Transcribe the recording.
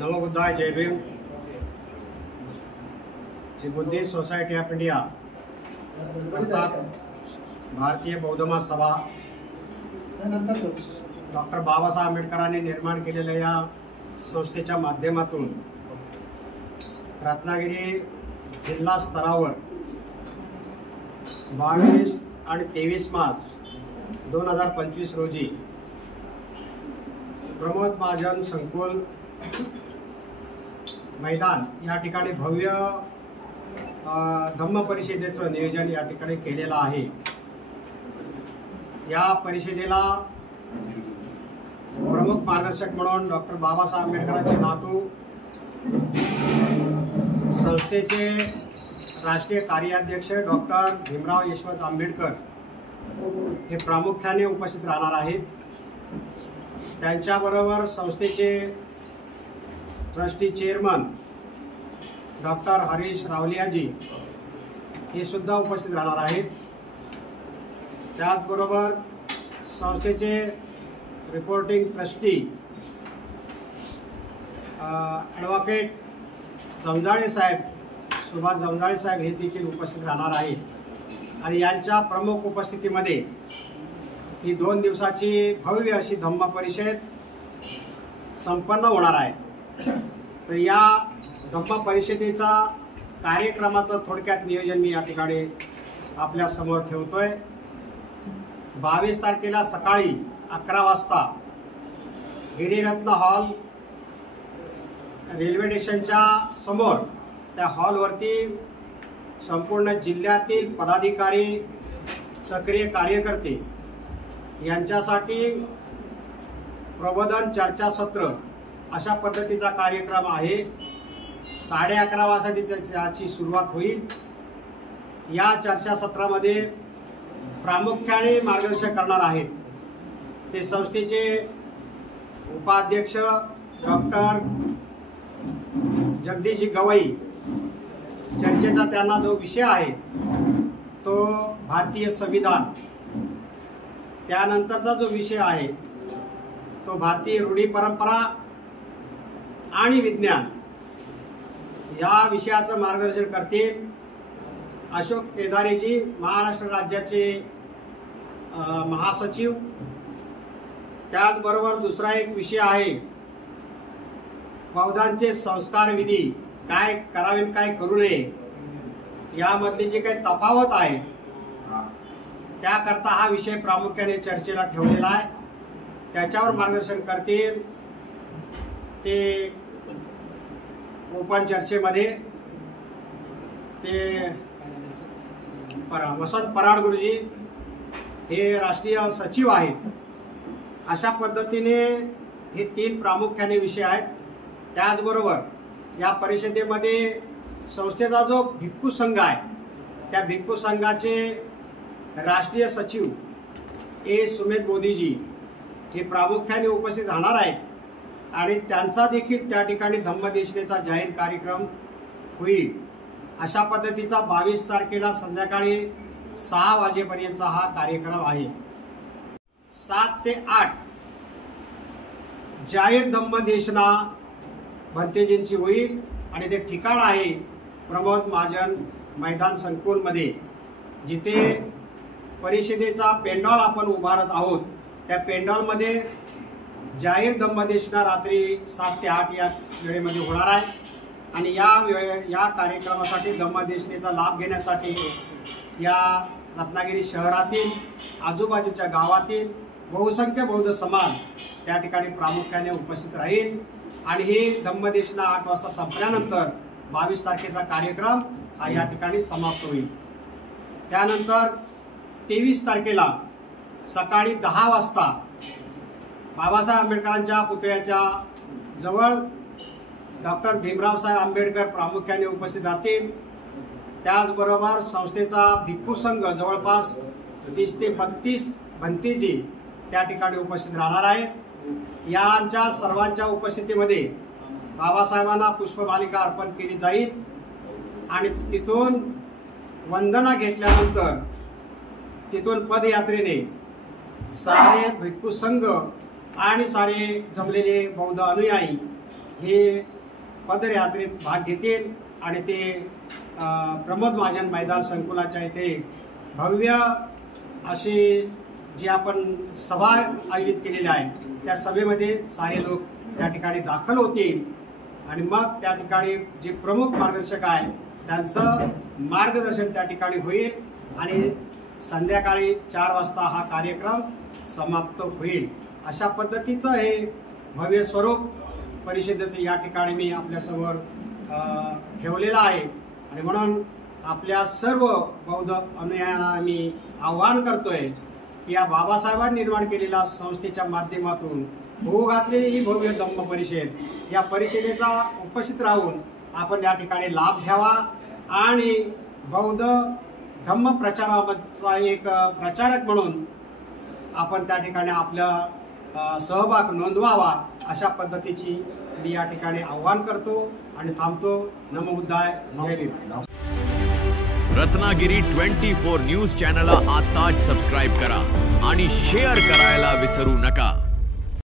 नमो बुद्धाय, जय Bhim. The Buddhist society of India अर्थात भारतीय बौद्ध महासभा डॉक्टर बाबासाहेब आंबेडकरांनी निर्माण केलेल्या या संस्थेच्या माध्यमातून रत्नागिरी जिल्हा स्तरावर 22 आणि 23 मार्च 2025 रोजी प्रमोद महाजन संकुल मैदान या ठिकाणी भव्य धम्म परिषदेचं नियोजन या ठिकाणी केलेलं आहे। या परिषदेला प्रमुख मार्गदर्शक म्हणून डॉक्टर बाबासाहेब आंबेडकरांचे नातू संस्थेचे राष्ट्रीय कार्याध्यक्ष डॉक्टर भीमराव यशवंत आंबेडकर हे प्रामुख्याने उपस्थित राहणार आहेत। त्यांच्याबरोबर संस्थेचे ट्रस्टी चेअरमन डॉक्टर हरीश रावलियाजी हे सुद्धा उपस्थित राहणार आहेत। त्याचबरोबर संस्थेचे रिपोर्टिंग ट्रस्टी ॲडव्होकेट जमजाळे साहेब, सुभाष जमजाळे साहेब हे देखील उपस्थित राहणार आहेत। आणि यांच्या प्रमुख उपस्थितीमध्ये ही 2 दिवसाची भव्य अशी धम्म परिषद संपन्न होणार आहे। तर या धम्म परिषदेचा कार्यक्रमाचं थोडक्यात नियोजन मी या ठिकाणी आपल्या समोर ठेवतोय। 22 तारखेला सकाळी 11 वाजता गिरिरत्न हॉल रेल्वे स्टेशनच्या समोर त्या हॉलवरती संपूर्ण जिल्ह्यातील पदाधिकारी, सक्रिय कार्यकर्ते यांच्यासाठी प्रबोधन चर्चासत्र अशा पद्धतीचा कार्यक्रम आहे। 11:30 वाजता त्याची सुरुवात होईल। या चर्चासत्रामध्ये प्रामुख्याने मार्गदर्शन करणार आहेत ते संस्थेचे उपाध्यक्ष डॉक्टर जगदीशजी गवई। चर्चेचा त्यांना जो विषय आहे तो भारतीय संविधान, त्यानंतरचा जो विषय आहे तो भारतीय रूढी परंपरा आणि विज्ञान या विषयाचं मार्गदर्शन करतील अशोक केदारेजी, महाराष्ट्र राज्याचे महासचिव। त्याचबरोबर दुसरा एक विषय आहे बौद्धांचे संस्कार विधी, काय करावे काय करू नये यामधली जी काही तफावत आहे त्याकरता हा विषय प्रामुख्याने चर्चेला ठेवलेला आहे। त्याच्यावर मार्गदर्शन करतील ते ओपन चर्चेमध्ये ते वसंत पराड गुरुजी हे राष्ट्रीय सचिव आहेत। अशा पद्धतीने हे 3 प्रामुख्याने विषय आहेत। त्याचबरोबर या परिषदेमध्ये संस्थेचा जो भिक्खू संघ आहे त्या भिक्खू संघाचे राष्ट्रीय सचिव ए सुमेध मोदीजी हे प्रामुख्याने उपस्थित राहणार आहेत आणि त्यांचा देखील त्या ठिकाणी धम्मदेशनेचा जाहीर कार्यक्रम होईल। अशा पद्धतीचा 22 तारखेला संध्याकाळी 6 वाजेपर्यंतचा हा कार्यक्रम आहे। 7 ते 8 जाहीर धम्मदेशना भंतेजींची होईल आणि ते ठिकाण आहे प्रमोद महाजन मैदान संकुलमध्ये, जिथे परिषदेचा पेंडॉल आपण उभारत आहोत। त्या पेंडॉलमध्ये जाहीर धम्मदेशना रात्री 7 ते 8 या वेळेमध्ये होणार आहे। आणि या कार्यक्रमासाठी धम्मदेशनेचा लाभ घेण्यासाठी या रत्नागिरी शहरातील आजूबाजूच्या गावातील बहुसंख्य बौद्ध समाज त्या ठिकाणी प्रामुख्याने उपस्थित राहील। आणि ही धम्मदेशना 8 वाजता संपल्यानंतर 22 तारखेचा कार्यक्रम हा या ठिकाणी समाप्त होईल। त्यानंतर 23 तारखेला सकाळी 10 वाजता बाबासाहेब आंबेडकरांच्या पुतळ्याच्या जवळ डॉक्टर भीमराव साहेब आंबेडकर प्रामुख्याने उपस्थित राहतील। त्याचबरोबर संस्थेचा भिक्खू संघ जवळपास 30 ते 32 भंतेजी त्या ठिकाणी उपस्थित राहणार आहेत। यांच्या सर्वांच्या उपस्थितीमध्ये बाबासाहेबांना पुष्पमालिका अर्पण केली जाईल आणि तिथून वंदना घेतल्यानंतर तिथून पदयात्रेने सारे भिक्खू संघ आणि सारे जमलेले बौद्ध अनुयायी हे पदयात्रेत भाग घेतील आणि ते प्रमोद महाजन मैदान संकुलाच्या इथे भव्य अशी जी आपण सभा आयोजित केलेली आहे त्या सभेमध्ये सारे लोक त्या ठिकाणी दाखल होतील आणि मग त्या ठिकाणी जे प्रमुख मार्गदर्शक आहे त्यांचं मार्गदर्शन त्या ठिकाणी होईल आणि संध्याकाळी 4 वाजता हा कार्यक्रम समाप्त होईल। अशा पद्धतीचं हे भव्य स्वरूप परिषदेचं या ठिकाणी मी आपल्यासमोर ठेवलेलं आहे आणि म्हणून आपल्या सर्व बौद्ध अनुयायांना मी आवाहन करतोय की या बाबासाहेबांनी निर्माण केलेल्या संस्थेच्या माध्यमातून होऊ घातलेली ही भव्य धम्म परिषद या परिषदेचा उपस्थित राहून आपण या ठिकाणी लाभ घ्यावा आणि बौद्ध धम्म प्रचाराचा एक प्रचारक म्हणून आपण त्या ठिकाणी आपला सहभाग नोंदवावा अशा पद्धतीची मी या ठिकाणी आवाहन करतो आणि थांबतो। नमो बुद्धाय, जय भीम। रत्नागिरी 24 न्यूज चॅनलला आताच सबस्क्राइब करा आणि शेअर करायला विसरू नका।